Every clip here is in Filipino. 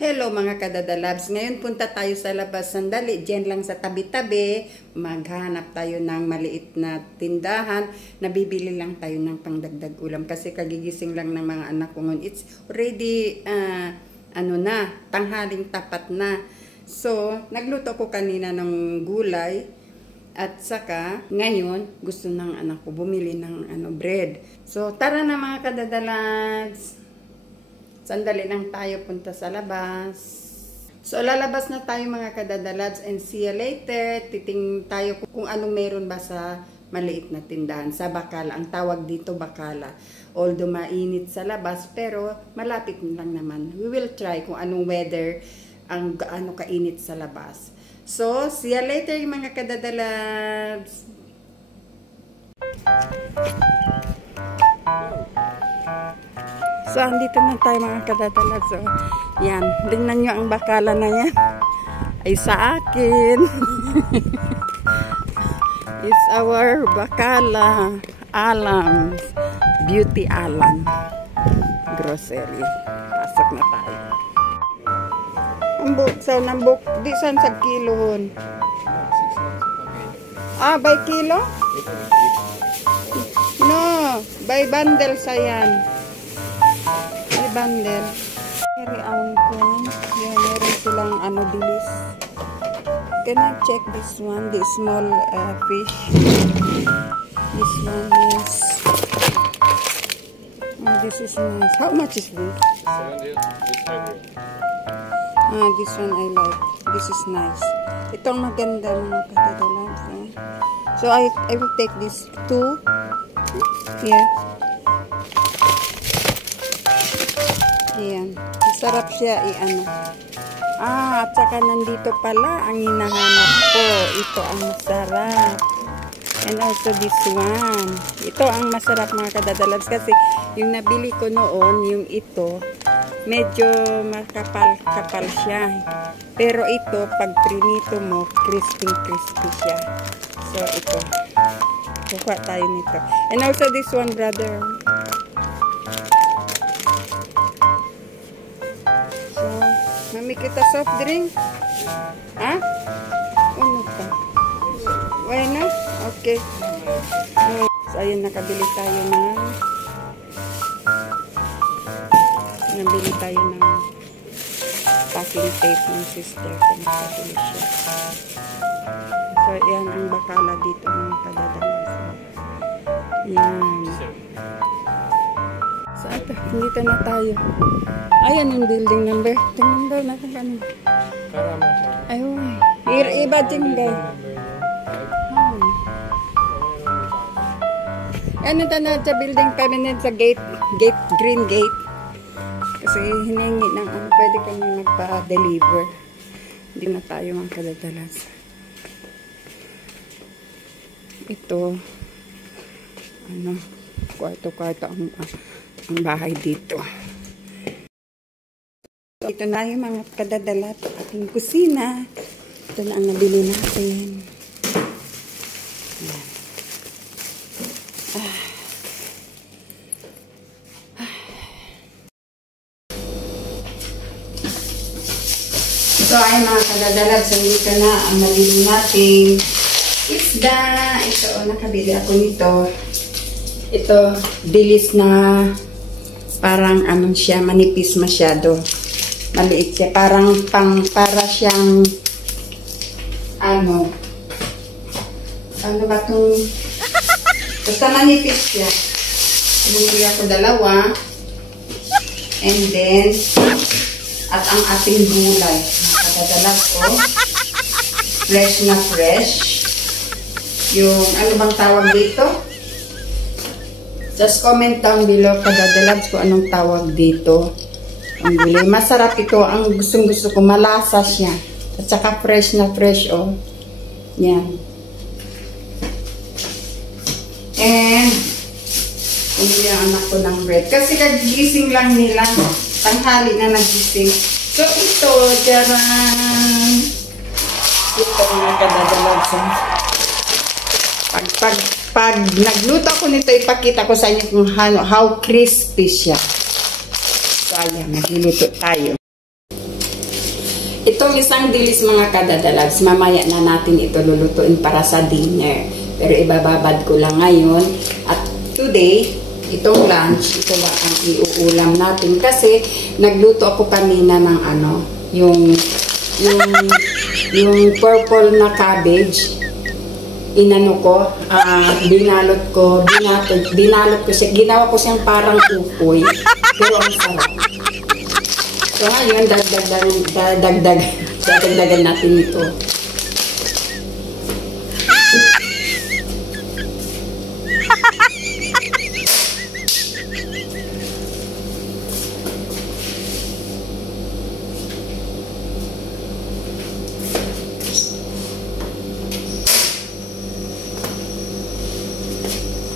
Hello mga kadadalabs, ngayon punta tayo sa labas sandali, dyan lang sa tabi-tabi, maghanap tayo ng maliit na tindahan, nabibili lang tayo ng pangdagdag ulam kasi kagigising lang ng mga anak ko ngayon. It's already, tanghaling tapat na. So, nagluto ko kanina ng gulay at saka ngayon gusto ng anak ko bumili ng bread. So, tara na mga kadadalabs. Sandali lang tayo punta sa labas. So, lalabas na tayo mga kadadalabs and see you later. Titing tayo kung anong meron ba sa maliit na tindahan. Sa Bakala. Ang tawag dito Bakala. Although mainit sa labas, pero malapit lang naman. We will try kung anong weather, ang gaano kainit sa labas. So, see you later mga kadadalabs. So, andito na tayo mga kadadalabs. So, yan. Tingnan nyo ang bakala na yan. Ay sa akin. It's our Bakala Alam. Beauty Alam. Grocery. Pasok na tayo. Ang buksaw ng di saan sa kilohon? By kilo? No. By bundle sa yan. Bundle. Very angkong. Yan, meron silang dilis. Can I check this one? The small fish. This one, yes. Oh, this is nice. How much is this? 700. This one I like. This is nice. Itong maganda mga kadadalabs. So, I will take this two. Yeah. Ayan. Sarap siya at saka nandito pala ang hinahanap ko. Ito ang masarap. And also this one. Ito ang masarap mga kadadalabs kasi yung nabili ko noon, yung ito, medyo makapal siya. Pero ito, pag prinito mo, crispy siya. So, ito. Kuha tayo nito. And also this one, brother. Mami kita soft drink? Ha? Ano pa? Why na? Okay. So, ayun, nakabili tayo nabili tayo ng packing tape ng sister ko. Nakabili siya. So, yan ang bakala dito mga kadadalabs. Yan. So, ito, dito na tayo. Ayan yung building number. Tingnan daw natin kanina. Ayun. Iba tingnan. Ano na sa building kami sa gate, green gate. Kasi hiningi ng pwede kami magpa-deliver. Hindi na tayo mga kadadalabs. Ito, kwarto-kwarto ang bahay dito. Ito na yung mga kadadalabs sa ating kusina. Ito na ang nabili natin. Ayan. So, ay mga kadadalabs, dito na ang nabili natin. Isda. Ito, nakabili ako nito. Ito, dilis na parang siya, manipis masyado. Maliit siya. Para siyang ano ba itong basta manipis siya. Bumili ako dalawa. And then at ang ating gulay. Nakadadalabs ko. Fresh na fresh. Yung bang tawag dito? Just comment down below kadadalabs ko anong tawag dito. Ang gulay. Masarap ito. Ang gustong-gusto ko. Malasa siya. At saka fresh na fresh, oh. Yan. And, umili ang anak ko ng bread. Kasi kagising lang nila. Tanghali na nagising. So, ito, jarang. Ito mga kadadalabs. Pag nagluto ko nito, ipakita ko sa inyo kung how crispy siya. So, ayan, nagluluto tayo. Itong isang dilis mga kadadalags, mamaya na natin ito lulutuin para sa dinner. Pero ibababad ko lang ngayon. At today, itong lunch, ito lang ang iuulam natin. Kasi nagluto ako kanina ng yung purple na cabbage. Binalot ko siya. Ginawa ko siyang parang upoy. Pero ang sarap. So ngayon, dadagdagan natin ito.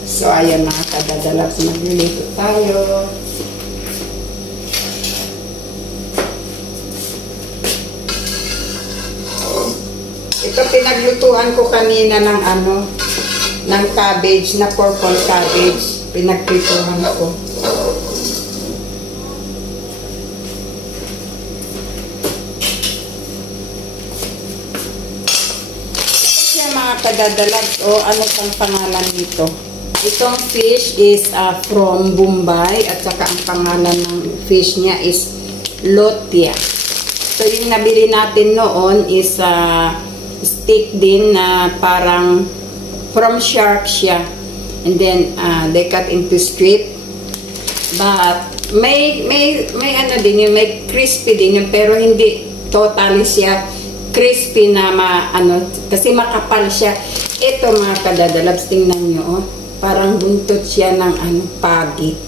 So ayan mga kadadalags, magluluto tayo. Ito pinaglutuan ko kanina ng ng cabbage, na purple cabbage. Pinagprituhan ko. Kaya mga kadadalag, ano pang pangalan nito? Itong fish is from Bombay at saka ang pangalan ng fish niya is Lotia. So yung nabili natin noon is steak din na parang from shark siya, and then they cut into strip, but may din yun, may crispy din yun, pero hindi totally siya crispy na kasi makapal siya. Ito mga kadadalabs, tingnan nyo, parang buntot siya ng pagi.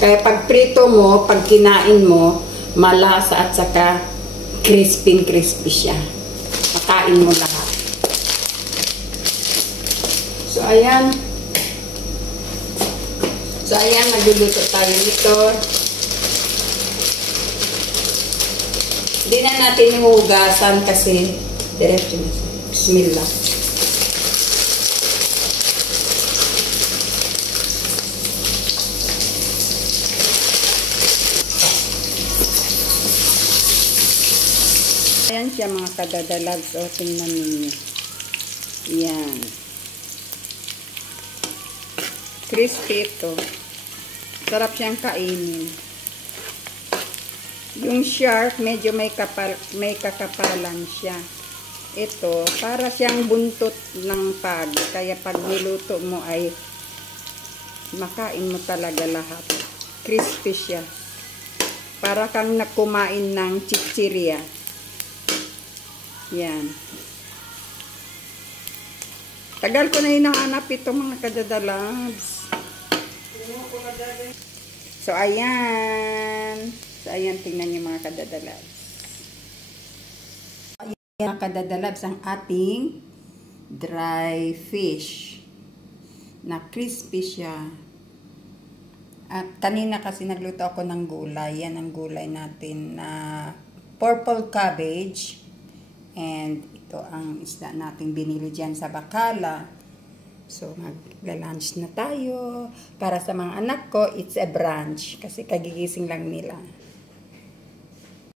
Kaya pag prito mo, pag kinain mo, malasa at saka crispy siya. Makain mo lahat. So ayan, nagluluto tayo nito. Hindi na natin hugasan kasi diretso na. Bismillah. Ayan siya mga kadadalags. O, tingnan ninyo. Yan. Crispy ito. Sarap siyang kainin. Yung shark, medyo may kakapalan siya. Ito, para siyang buntot ng pag. Kaya pag niluto mo ay makain mo talaga lahat. Crispy siya. Para kang nakumain ng chichirya. Yan. Tagal ko na hinahanap ito mga kadadalags. So, ayan. Tingnan niyo mga kadadalags. Ayan mga kadadalags ang ating dry fish. Na crispy siya. At kanina kasi nagluto ako ng gulay. Yan ang gulay natin na purple cabbage. And ito ang isda natin binili dyan sa Bacala. So, magla-lunch na tayo. Para sa mga anak ko, it's a brunch. Kasi kagigising lang nila.